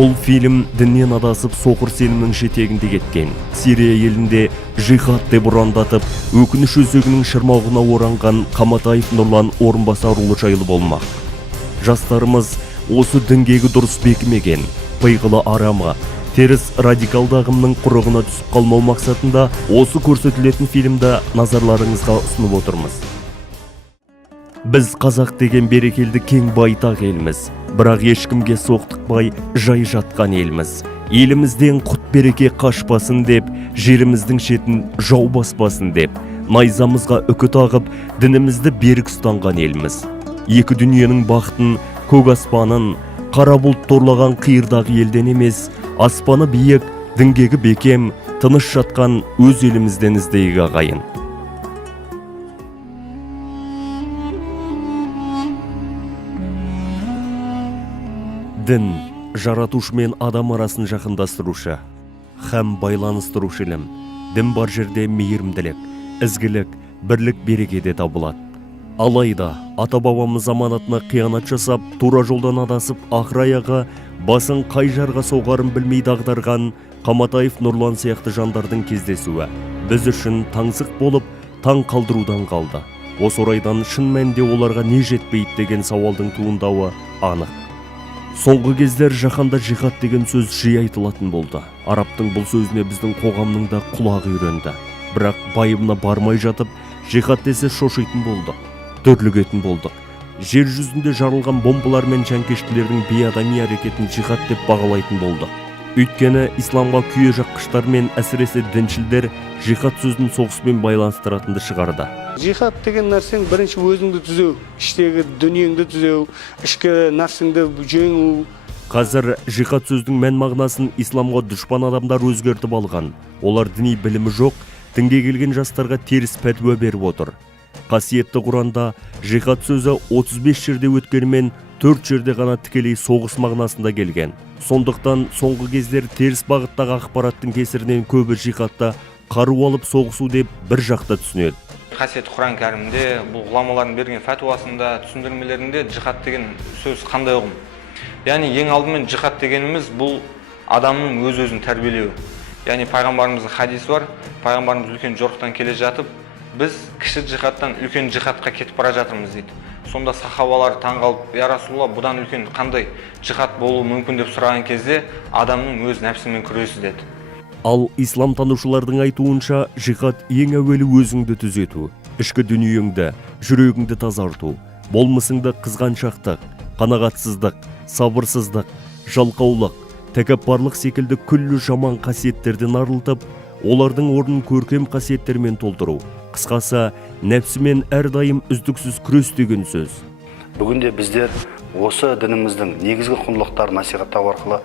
Бұл фильм діннен адасып соқыр сенімнің жетегінде кеткен Сирия елінде жихад деп ұрандатып, өкініш өзегінің шырмауығына оранған Қаматаев Нұрлан Орынбасарұлы жайлы болмақ. Жастарымыз осы діңгегі дұрыс бекімеген, пиғылы арама, теріс радикалды ағымның құрығына түсіп қалмау мақсатында осы көрсетілетін фильмді назарларыңызға ұсынып отырмыз. Біз қазақ деген берекелді кең байтақ елміз, бірақ ешкімге соқтықпай жай жатқан елміз. Елімізден құт береке қашпасын деп, жеріміздің шетін жау баспасын деп, найзамызға үкі тағып, дінімізді берік ұстанған елміз. Екі дүниенің бақытын, көк аспанын, қара бұлт торлаған қиырдағы елден емес, аспаны биік, діңгегі бекем, тыныш жатқан өз елімізден іздейік ағайын. Дін жаратушы мен адам арасын жақындастырушы, һәм байланыстырушы ілім. Дін бар жерде мейірімділік, ізгілік, бірлік берекеде табылады. Алайда ата-бабамыз аманатына қиянат жасап, тура жолдан адасып, ақыр аяғы басын қай жарға соғарын білмей дағдарған Қаматаев Нұрлан сияқты жандардың кездесуі біз үшін таңсық болып, таң қалдырудан қалды. Осы орайдан шын мәнінде оларға не жетпейді деген сауалдың туындауы анық. Соңғы кездер жаһанда жихад деген сөз жиі айтылатын болды. Арабтың бұл сөзіне біздің қоғамның да құлағы үйренді. Бірақ байыбына бармай жатып, жихад десе шошитын болдық, дүрлігетін болдық. Жер жүзінде жарылған бомбалар мен жанкештілердің бейадами әрекетін жихад деп бағалайтын болдық. Өйткені исламға күйе жаққыштар мен әсіресе діншілдер жихад сөзін соғыспен байланыстыратынды шығарды. Жихад деген нәрсең бірінші өзіңді түзеу, іштегі дүниеңді түзеу, ішкі нәпсіңді жеңу. Қазір жихад сөздің мән мағынасын исламға дұшпан адамдар өзгертіп алған. Олар діни білімі жоқ, дінге келген жастарға теріс пәтуа беріп отыр. Қасиетті Құранда жихад сөзі 35 жерде өткенімен 4 жерде ғана тікелей соғыс мағынасында келген. Сондықтан соңғы кездер теріс бағыттағы ақпараттың кесірінен көбі жихадта қару алып соғысу деп бір жақта түсінеді. Қасиетті Құран кәрімде, бұл ғұламалардың берген фәтуасында, түсіндірмелерінде жихад деген сөз қандай ұғым? Яғни ең алдымен жихад дегеніміз бұл адамның өз-өзін тәрбиелеуі. Яғни пайғамбарымыздың хадисі бар, пайғамбарымыз үлкен жорықтан келе жатып, біз кіші жихадтан үлкен жихадқа кетіп бара жатырмыз дейді. Сонда сахабалар таңғалып, я Расулалла, бұдан үлкен қандай жихад болуы мүмкін деп сұраған кезде адамның өз нәпсімен күресі деді. Ал ислам танушылардың айтуынша жихад ең әуелі өзіңді түзету, ішкі дүниеңді, жүрегіңді тазарту, болмысыңды қызғаншақтық, қанағатсыздық, сабырсыздық, жалқаулық, тәкаппарлық секілді күллі жаман қасиеттерден арылтып, олардың орнын көркем қасиеттермен толтыру. Қысқасы, нәпсімен әрдайым үздіксіз күрес деген сөз. Бүгінде біздер осы дініміздің негізгі құндылықтарын насихаттау арқылы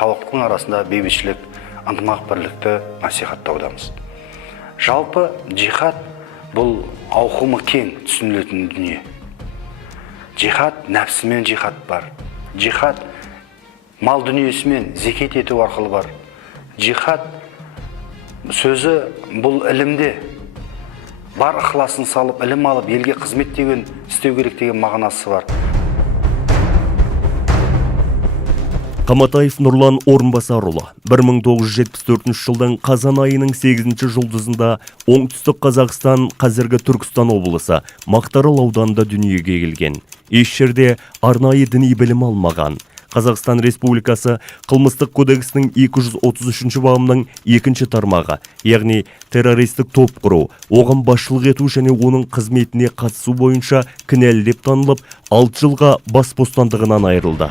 халықтың арасында бейбітшілік, ынтымақ бірлікті насихаттаудамыз. Жалпы жихад бұл ауқымы кең түсінілетін дүние. Жихад нәпсімен жихад бар. Жихад мал дүниесімен зекет ету арқылы бар. Жихад сөзі бұл ілімде бар ықыласын салып, ілім алып, елге қызмет деген істеу керек деген мағынасы бар. Қаматаев Нұрлан Орынбасарұлы 1974 жылдың қазан айының 8-ші жұлдызында оңтүстік Қазақстан, қазіргі Түркістан облысы Мақтаарал ауданында дүниеге келген. Еш жерде арнайы діни білім алмаған. Қазақстан Республикасы қылмыстық кодексінің 233 бабының 2-ші тармағы, яғни террористік топ құру, оған басшылық ету және оның қызметіне қатысу бойынша кінәлі деп танылып, 6 жылға бас бостандығынан айырылды.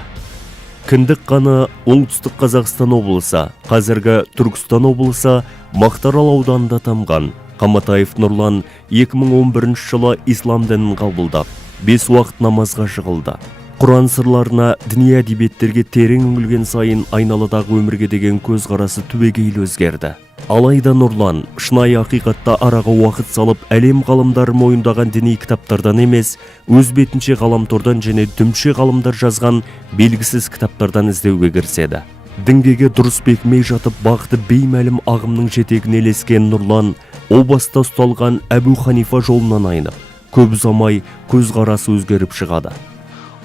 Кіндік қаны оңтүстік Қазақстан облысы, қазіргі Түркістан облысы Мақтаарал ауданында тамған. Қаматаев Нұрлан 2011 жылы ислам дінін қабылдап, 5 уақыт намазға жығылды. Құран сырларына, діни әдебиеттерге терең үңілген сайын айналадағы өмірге деген көзқарасы түбегейлі өзгерді. Алайда Нұрлан шынайы ақиқатта араға уақыт салып, әлем ғалымдары мойындаған діни кітаптардан емес, өз бетінше ғаламтордан және дүмше ғалымдар жазған белгісіз кітаптардан іздеуге кіріседі. Дінгеге дұрыс бекмей жатып, бақыты беймәлім ағымның жетегіне ілескен Нұрлан, о баста ұсталған Әбу Ханифа жолынан айнып, көп ұзамай көзқарасы өзгеріп шығады.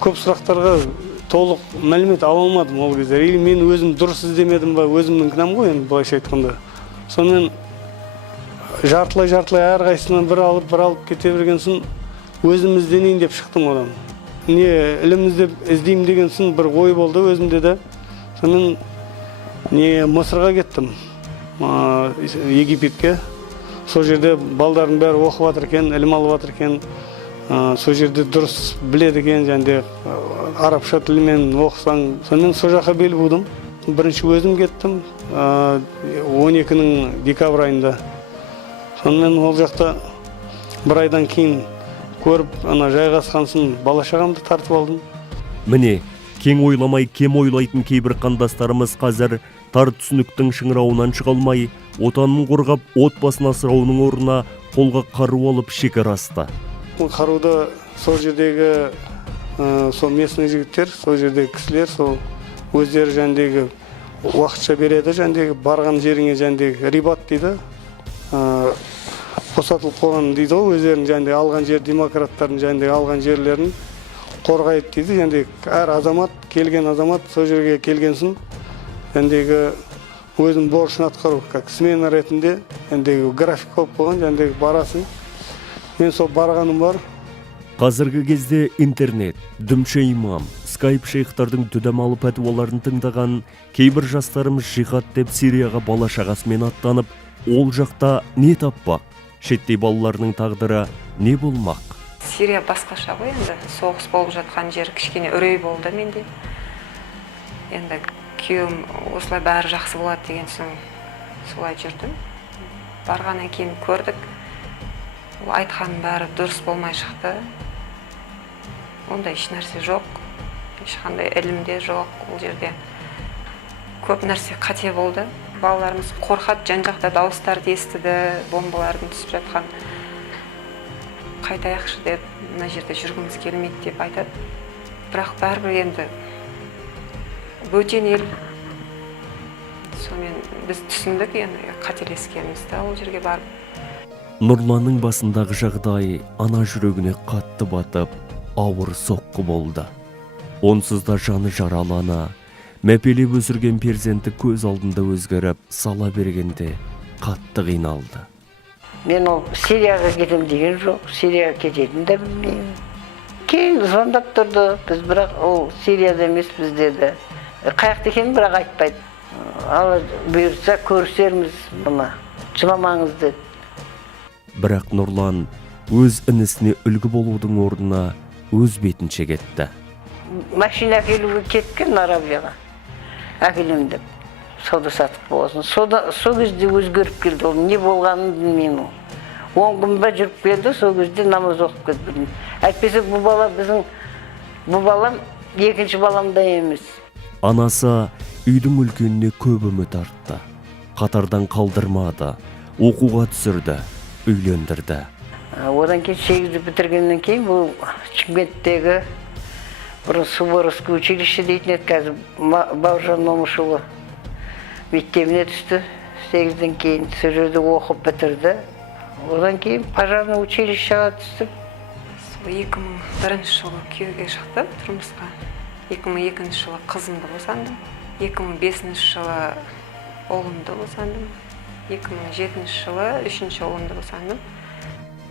Көп сұрақтарға толық мәлімет ала алмадым ол кезде. Или мен өзім дұрыс іздемедім ба, өзімнің кінәм ғой енді былайша айтқанда. Сонымен жартылай әрқайсысынан бір алып кете берген соң өзім ізденейін деп шықтым одан. Не ілім іздеймін деген соң бір ой болды өзімде де. Сонымен Мысырға кеттім, Египетке. Сол жерде балдардың бәрі оқып жатыр екен, ілім алып жатыр екен. Сол жерде дұрыс біледі екен, және арабша тілмен оқысаң. Сонымен сол жаққа бел будым. Бірінші өзім кеттім, 12-нің декабрь айында. Сонымен ол жақта бір айдан кейін көріп, жайғасқансын бала шағамды тартып алдым. Міне, кең ойламай кем ойлайтын кейбір қандастарымыз қазір тар түсініктің шыңырауынан шыға алмай, отанын қорғап, отбасын асырауының орнына қолға қару алып шекара асты. Қаруды сол жердегі сол местный жігіттер, сол жердегі кісілер, сол өздері жәндегі уақытша береді, жәндегі барған жеріңе жәндегі рибат дейді. Қосатылып қойған дейді ғой, өздерінің жәндегі алған жер, демократтардың жәндегі алған жерлерін қорғайды дейді. Жәндегі әр азамат, келген азамат сол жерге келгенсін, жәндегі өзінің борышын атқару, как смена ретінде, жәндегі график болып қойған, жәндегі барасың. Мен сол барғаным бар. Қазіргі кезде интернет, дүмше имам, скайп шейхтардың дүдамалы пәтуаларын тыңдаған кейбір жастарымыз жихад деп Сирияға бала шағасымен аттанып, ол жақта не таппақ? Шеттей балаларының тағдыры не болмақ? Сирия басқаша ғой енді. Соғыс болып жатқан жер кішкене үрей болды менде. Енді күйеуім осылай бәрі жақсы болады деген соң солай жүрдім. Барғаннан кейін көрдік. Ол айтқаның бәрі дұрыс болмай шықты. Онда еш нәрсе жоқ. Ешқандай ілімде жоқ ол жерде. Көп нәрсе қате болды. Балаларымыз қорқады, жан-жақта дауыстарды естіді, бомбалардың түсіп жатқан. Қайтаяқшы деп, мына жерде жүргіміз келмейді деп айтады. Бірақ бәрібір енді бөтен ел. Сонымен біз түсіндік енді қателескенімізді ол жерге барып. Нұрланның басындағы жағдай ана жүрегіне қатты батып, ауыр соққы болды. Онсыз да жаны жаралана, мәпелеп өсірген перзенті көз алдында өзгеріп сала бергенде қатты қиналды. Мен ол Сирияға кетем деген жоқ, Сирияға кететін де білмеймін. Кейін звондап тұрды, біз бірақ ол Сирияда емес бізде де. Қаяқты екенін бірақ айтпайды. Алла бұйыртса көрісерміз мұны, жыламаңыз деді. Бірақ Нұрлан өз інісіне үлгі болудың орнына өз бетінше кетті. Машина әкелуге кеткен Арабияға. Әкелем деп, сауда сатып болсын. Сол кезде өзгеріп келді, ол не болғанын білмеймін. 10 күн ба жүріп келді, сол кезде намаз оқып кетті. Әйтпесе бұл балам екінші баламда емес. Анасы үйдің үлкеніне көп үміт артты. Қатардан қалдырмады, оқуға түсірді, үйлендірді. Одан кейін 8-ді бітіргеннен кейін бұл Шымкенттегі бұрын Суворовский училище дейтін еді, қазір Бауыржан Момышұлы мектебіне түсті. 8-ден кейін сол жерде оқып бітірді. Одан кейін пожарный училищеға түсті. 2001 жылы күйеуге шықты тұрмысқа. 2002 жылы қызымды босандым. 2005 жылы ұлымды босандым. 2007 жылы 3-ші ұлымды босандым.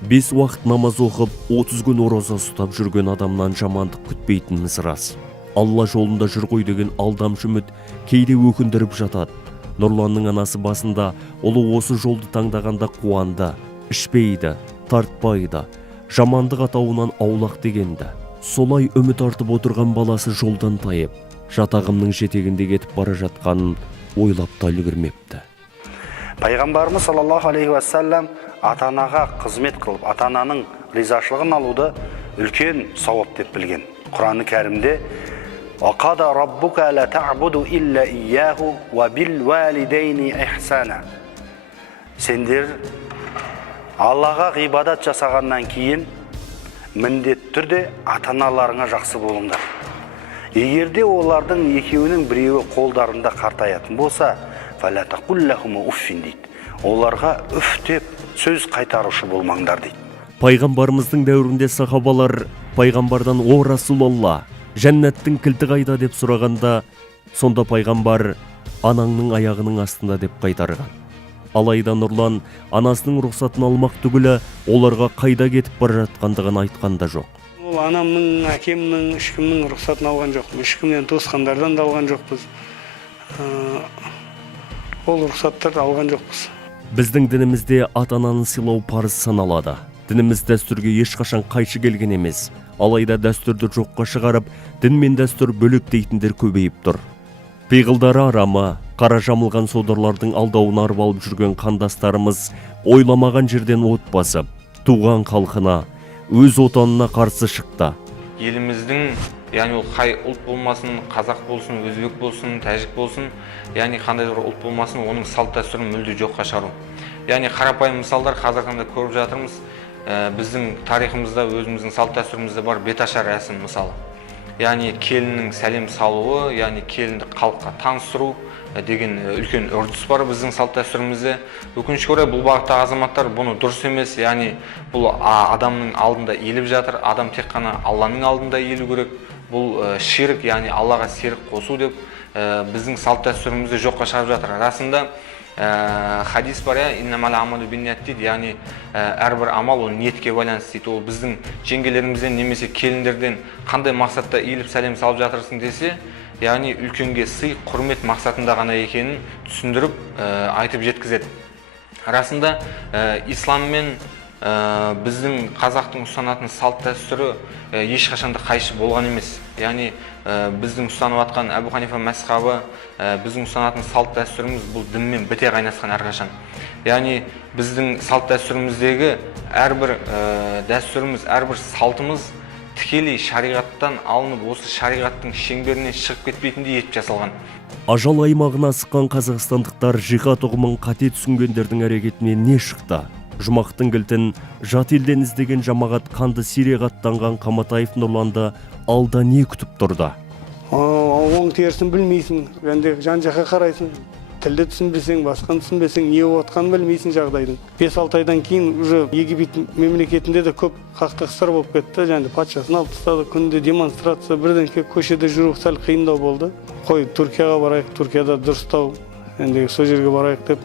5 уақыт намаз оқып, 30 күн ораза ұстап жүрген адамнан жамандық күтпейтініміз рас. Алла жолында жүр ғой деген алдамшы үміт кейде өкіндіріп жатады. Нұрланның анасы басында ұлы осы жолды таңдағанда қуанды, ішпейді, тартпайды, жамандық атауынан аулақ дегенді. Солай үміт артып отырған баласы жолдан тайып, жатағымның жетегінде кетіп бара жатқанын ойлап та үлгермепті. Пайғамбарымыз саллаллаху алейхи уассалам ата-анаға қызмет қылып, ата-ананың ризашылығын алуды үлкен сауап деп білген. Құран-ы Кәрімде «Вақада раббука ла та'буду илля ияху ва бил валидейни ихсана». Сендер Аллаға ғибадат жасағаннан кейін міндетті түрде ата-аналарыңа жақсы болыңдар. Егерде олардың екеуінің біреуі қолдарында қартаятын болса, «Фәлә тақуллахума уффин» дейді. Оларға үф деп сөз қайтарушы болмаңдар дейді. Пайғамбарымыздың дәуірінде сахабалар пайғамбардан «О Расулалла, Жәннаттың кілті қайда деп сұрағанда, сонда пайғамбар анаңның аяғының астында деп қайтарған. Алайда Нұрлан анасының рұқсатын алмақ түгілі оларға қайда кетіп бара жатқандығын айтқан да жоқ. Ол анамның, әкемнің, ешкімнің рұқсатын алған жоқпын. Ешкімнен, туысқандардан да алған жоқпыз. Ол рұқсаттарды алған жоқпыз. Біздің дінімізде ата-ананы сыйлау парыз саналады. Дініміз дәстүрге ешқашан қайшы келген емес. Алайда дәстүрді жоққа шығарып, дін мен дәстүр бөлек дейтіндер көбейіп тұр. Пиғылдары арамы, қара жамылған содырлардың алдауына арбалып жүрген қандастарымыз ойламаған жерден от басып, туған халқына, өз отанына қарсы шықты. Еліміздің, яғни ол қай ұлт болмасын, қазақ болсын, өзбек болсын, тәжік болсын, яғни қандай бір ұлт болмасын, оның салт дәстүрін мүлде жоққа шығару. Яғни қарапайым мысалдар қазіргі таңда көріп жатырмыз. Біздің тарихымызда, өзіміздің салт дәстүрімізде бар беташар рәсім мысалы. Яғни келіннің сәлем салуы, яғни келінді халыққа таныстыру деген үлкен үрдіс бар біздің салт дәстүрімізде. Өкінішке орай бұл бағыттағы азаматтар бұны дұрыс емес, яғни бұл адамның алдында еліп жатыр, адам тек қана Алланың алдында елу керек. Бұл ширк, яғни Аллаға серік қосу деп біздің салт дәстүрімізді жоққа шығарып жатыр. Расында хадис бар, иннамал амалу бинният дейді, яғни әрбір амал ол ниетке байланысты дейді. Ол біздің жеңгелерімізден немесе келіндерден қандай мақсатта иіліп сәлем салып жатырсың десе, яғни үлкенге сый, құрмет мақсатында ғана екенін түсіндіріп айтып жеткізеді. Расында ислам мен біздің қазақтың ұстанатын салт дәстүрі ешқашанда қайшы болған емес. Яғни біздің ұстанып атқан Әбу Ханифа мәзһабы, біздің ұстанатын салт дәстүріміз бұл дінмен біте қайнасқан әрқашан. Яғни біздің салт дәстүріміздегі әрбір дәстүріміз, әрбір салтымыз тікелей шариғаттан алынып, осы шариғаттың шеңберінен шығып кетпейтіндей етіп жасалған. Ажал аймағына асыққан қазақстандықтар жихад ұғымын қате түсінгендердің әрекетіне не шықты? Жұмақтың кілтін жат елден іздеген жамағат қанды Сирияға аттанған Қаматаев Нұрланды алда не күтіп тұрды? Оң терісін білмейсің, жан-жаққа қарайсың. Тілді түсінбесең, басқаны түсінбесең, не болып жатқанын білмейсің жағдайдың. 5-6 айдан кейін уже Египет мемлекетінде де көп қақтығыстар болып кетті. Патшасын алып тастады, күнде демонстрация, бірден көшеде жүру сәл қиындау болды. Қой, Түркияға барайық, Түркияда дұрыстау, сол жерге барайық деп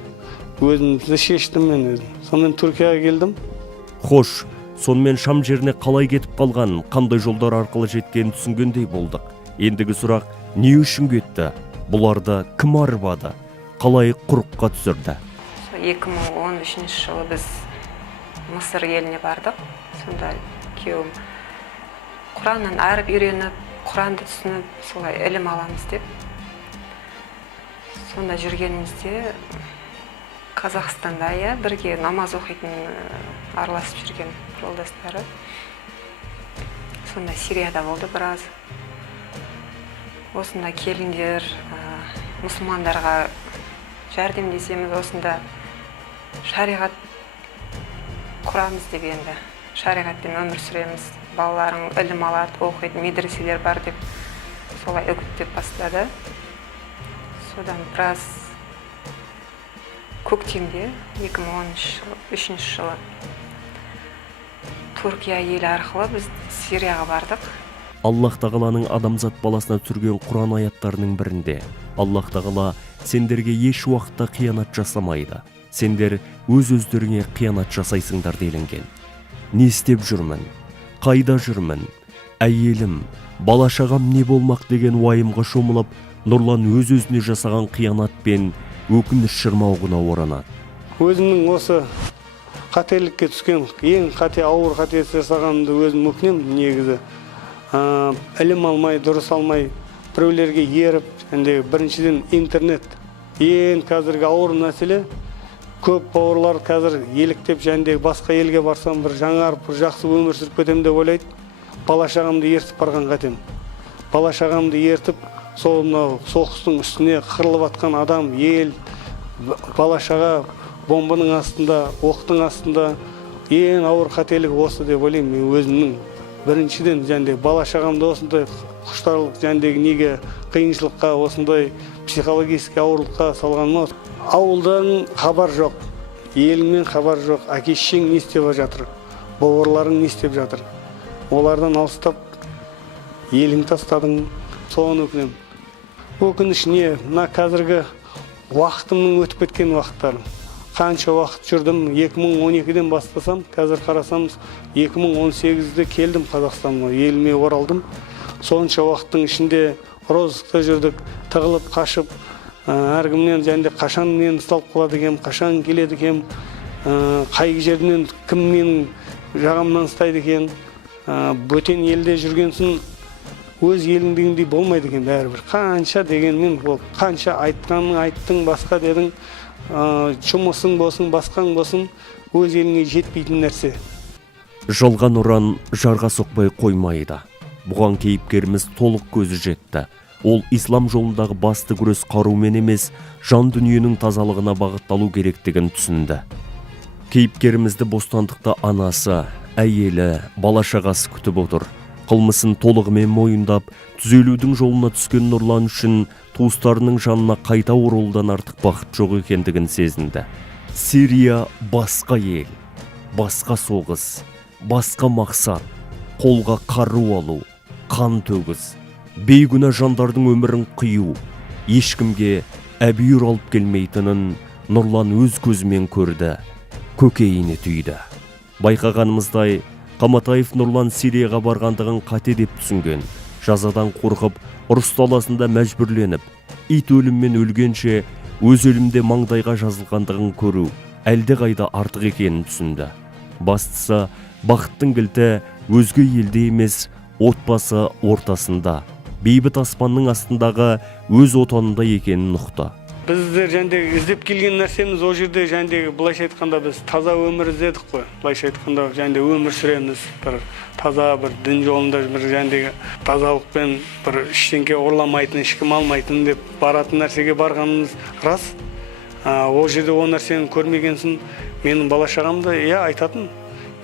өзімді шештім мен өзім. Сонымен Түркияға келдім. Хош, сонымен Шам жеріне қалай кетіп қалған, қандай жолдар арқылы жеткенін түсінгендей болдық. Ендігі сұрақ, не үшін кетті? Бұларды кім арбады? Қалай құрыққа түсірді? 2013 жылы біз Мысыр еліне бардық. Сонда күйеуім Құраннан әріп үйреніп, Құранды түсініп, солай ілім аламыз деп. Сонда жүргенімізде Қазақстанда бірге намаз оқитын араласып жүрген жолдастары. Сонда Сирияда болды біраз. Осында келіңдер, мұсылмандарға жәрдемдесеміз, осында шариғат құрамыз деп енді. Шариғатпен өмір сүреміз, балаларың ілім алады, оқиды, медреселер бар деп солай үгіттеп бастады. Содан біраз көктемде 2013 жылы Түркия елі арқылы біз Сирияға бардық. Аллах тағаланың адамзат баласына түсірген Құран аяттарының бірінде Аллах тағала сендерге еш уақытта қиянат жасамайды. Сендер өз-өздеріңе қиянат жасайсыңдар делінген. Не істеп жүрмін? Қайда жүрмін? Әйелім, бала-шағам не болмақ деген уайымға шомылып, Нұрлан өз-өзіне жасаған қиянат пен өкініш шырмауығына оранады. Өзімнің осы қателікке түскен, ең ауыр қате жасағанымды өзім өкінемін негізі. Ілім алмай, дұрыс алмай, біреулерге еріп, біріншіден интернет. Ең қазіргі ауыр мәселе, көп бауырлар қазір еліктеп, басқа елге барсам, бір жаңарып, бір жақсы өмір сүріп кетем деп ойлайды. Бала-шағамды ертіп барған қатем. Бала-шағамды ертіп, сол соғыстың үстіне қырылып атқан адам, ел, бала-шаға бомбаның астында, оқтың астында ең ауыр қателік осы деп ойлаймын. Мен өзімнің біріншіден бала-шағамды осындай құштарлық, неге қиыншылыққа, осындай психологический ауырлыққа салғаныма. Ауылдан хабар жоқ, еліңмен хабар жоқ, әке-шешең не істеп жатыр, бауырларың не істеп жатыр. Олардан алыстап, елің тастадың, соған өкінемін. Өкініш не, мына қазіргі уақытымның өтіп кеткен уақыттарым. Қанша уақыт жүрдім, 2012-ден бастасам, қазір қарасамыз 2018-де келдім Қазақстанға, еліме оралдым. Сонша уақыттың ішінде розықта жүрдік, тығылып, қашып, әркімнен және қашан мен ұсталып қалады екем, қашан келеді екем, қай жерден кім менің жағамнан ұстайды екен, бөтен елде жүргенсін өз еліңдегіндей болмайды екен бәрібір. Қанша дегенмен ол, қанша айтқаның айттың, басқа дедің, жұмысың болсын, басқаң болсын, өз еліңе жетпейтін нәрсе. Жалған ұран жарға соқпай қоймайды. Бұған кейіпкеріміз толық көзі жетті. Ол ислам жолындағы басты күрес қарумен емес, жан дүниенің тазалығына бағытталу керектігін түсінді. Кейіпкерімізді бостандықта анасы, әйелі, бала-шағасы күтіп отыр. Қылмысын толығымен мойындап, түзелудің жолына түскен Нұрлан үшін туыстарының жанына қайта оралудан артық бақыт жоқ екендігін сезінді. Сирия басқа ел, басқа соғыс, басқа мақсат, қолға қару алу, қан төгіс, бейгүнә жандардың өмірін қию, ешкімге әбүйір алып келмейтінін Нұрлан өз көзімен көрді, көкейіне түйді. Байқағанымыздай, Қаматаев Нұрлан Сирияға барғандығын қате деп түсінген, жазадан қорқып, ұрыс даласында мәжбүрленіп, ит өліммен өлгенше өз өлімде маңдайға жазылғандығын көру әлде қайда артық екенін түсінді. Бастысы, бақыттың кілті өзге елде емес, отбасы ортасында, бейбіт аспанның астындағы өз отанында екенін ұқты. Біздер жәндегі іздеп келген нәрсеміз о жерде жәндегі былайша айтқанда біз таза өмір іздедік қой. Былайша айтқанда жәндегі өмір сүреміз, бір таза бір дін жолында бір жәндегі тазалықпен бір ештеңке ұрламайтын, ешкім алмайтын деп баратын нәрсеге барғанымыз рас. О жерде о нәрсені көрмегенсін, менің бала-шағамды айтатын,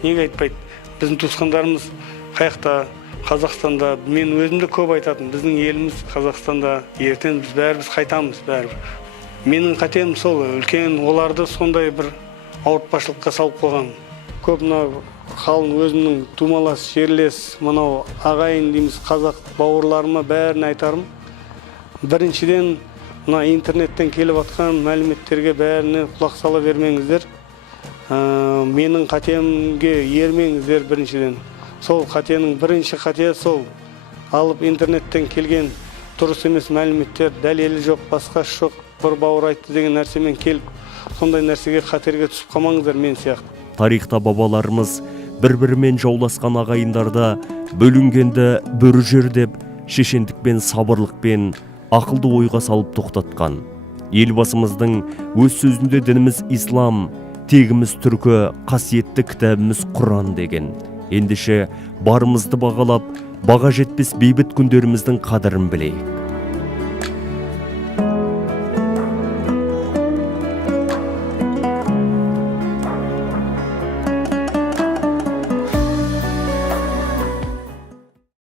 неге айтпайды? Біздің туысқандарымыз қаяқта, Қазақстанда, мен өзімді көп айтатын, біздің еліміз Қазақстанда, ертең біз бәріміз қайтамыз, бәрібір. Менің қатем сол, үлкен оларды сондай бір ауыртпашылыққа салып қойған. Көп мынау қалың өзімнің тумалас, жерлес, мынау ағайын дейміз, қазақ бауырларыма бәрін айтарым. Біріншіден, мына интернеттен келіп атқан мәліметтерге бәріне құлақ сала бермеңіздер. Менің қатемге ермеңіздер біріншіден. Сол қатенің бірінші қате сол. Алып интернеттен келген дұрыс емес мәліметтер, дәлелі жоқ, басқасы жоқ, бір бауыр айтты деген нәрсемен келіп, сондай нәрсеге қатерге түсіп қалмаңыздар мен сияқты. Тарихта бабаларымыз бір-бірімен жауласқан ағайындарда бөлінгенді бір жер деп шешендікпен, сабырлықпен, ақылды ойға салып тоқтатқан. Елбасымыздың өз сөзінде дініміз ислам, тегіміз түркі, қасиетті кітабымыз Құран деген. Ендеше барымызды бағалап, баға жетпес бейбіт күндеріміздің қадірін білейік.